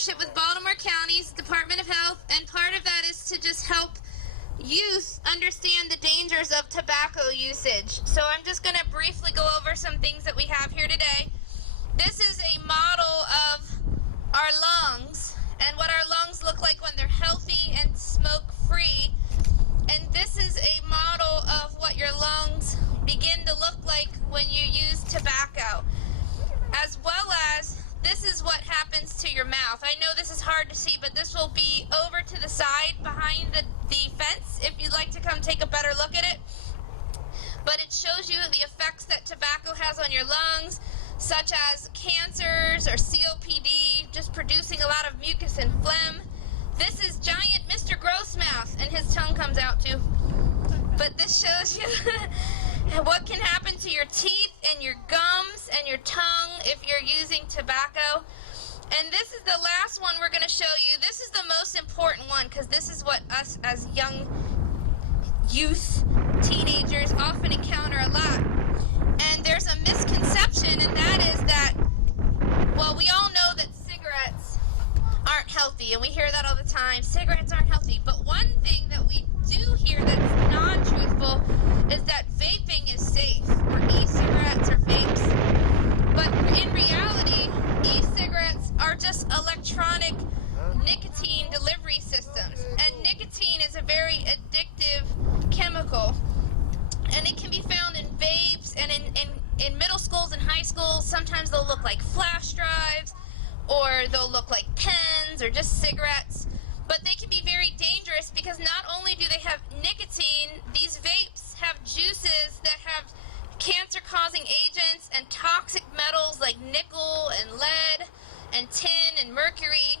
partnership with Baltimore County's Department of Health, and part of that is to just help youth understand the dangers of tobacco usage. So I'm just going to briefly go over some things that we have here today. This is a model of our lungs and what our lungs look like when they're healthy and smoke-free. And this is a model of what your lungs begin to look like when you use tobacco. As well as, this is what happens to your mouth. I know this is hard to see, but this will be over to the side behind the fence if you'd like to come take a better look at it. But it shows you the effects that tobacco has on your lungs, such as cancers or COPD, just producing a lot of mucus and phlegm. This is giant Mr. Grossmouth, and his tongue comes out too. But this shows you what can happen to your teeth and your gums and your tongue if you're using tobacco. And this is the last one we're going to show you. This is the most important one because this is what us as young youth, teenagers often encounter a lot. And there's a misconception, and that is that, well, we all know that cigarettes aren't healthy, and we hear that all the time. Cigarettes aren't healthy. But one thing that we do hear that's non-truthful is that vaping is safe, or e-cigarettes or vapes. But in reality, e-cigarettes are just electronic nicotine delivery systems. And nicotine is a very addictive chemical. And it can be found in vapes and in middle schools and high schools. Sometimes they'll look like flash drives, or they'll look like pens, or just cigarettes. But they can be very dangerous because not only do they have nicotine, these vapes have juices that have cancer-causing agents and toxic metals like nickel and lead and tin and mercury.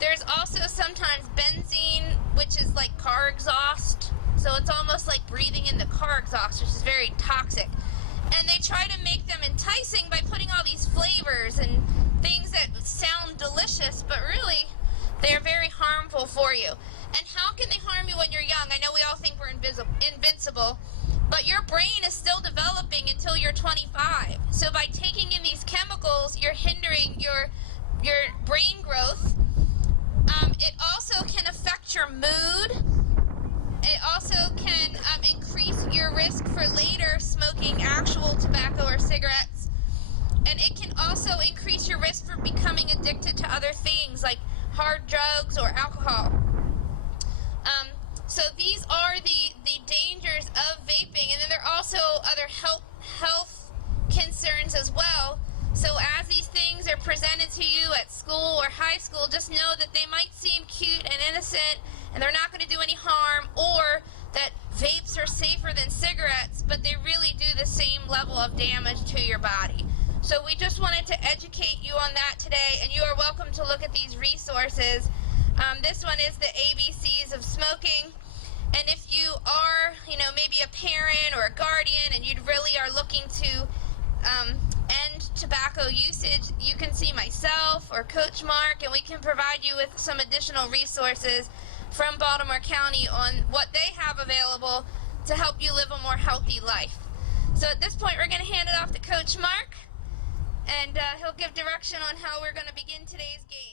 There's also sometimes benzene, which is like car exhaust. So it's almost like breathing in the car exhaust, which is very toxic. And they try to make them enticing by putting all these flavors and things that sound delicious, but really they are very harmful for you. And how can they harm you when you're young? I know we all think we're invincible, but your brain is still developing until you're 25. So by taking in these chemicals, you're hindering your brain growth. It also can affect your mood. It also can increase your risk for later smoking actual tobacco or cigarettes. And it can also increase your risk for becoming addicted to other things like hard drugs or alcohol. So these are the dangers of vaping. And then there are also other health concerns as well. So as these things are presented to you at school or high school, just know that they might seem cute and innocent and they're not going to do any harm, or that vapes are safer than cigarettes, but they really do the same level of damage to your body. So we just wanted to educate you on that today, and you are welcome to look at these resources. This one is the ABCs of smoking. And if you are, maybe a parent or a guardian and you really are looking to end tobacco usage, you can see myself or Coach Mark, and we can provide you with some additional resources from Baltimore County on what they have available to help you live a more healthy life. So at this point, we're going to hand it off to Coach Mark, and he'll give direction on how we're going to begin today's game.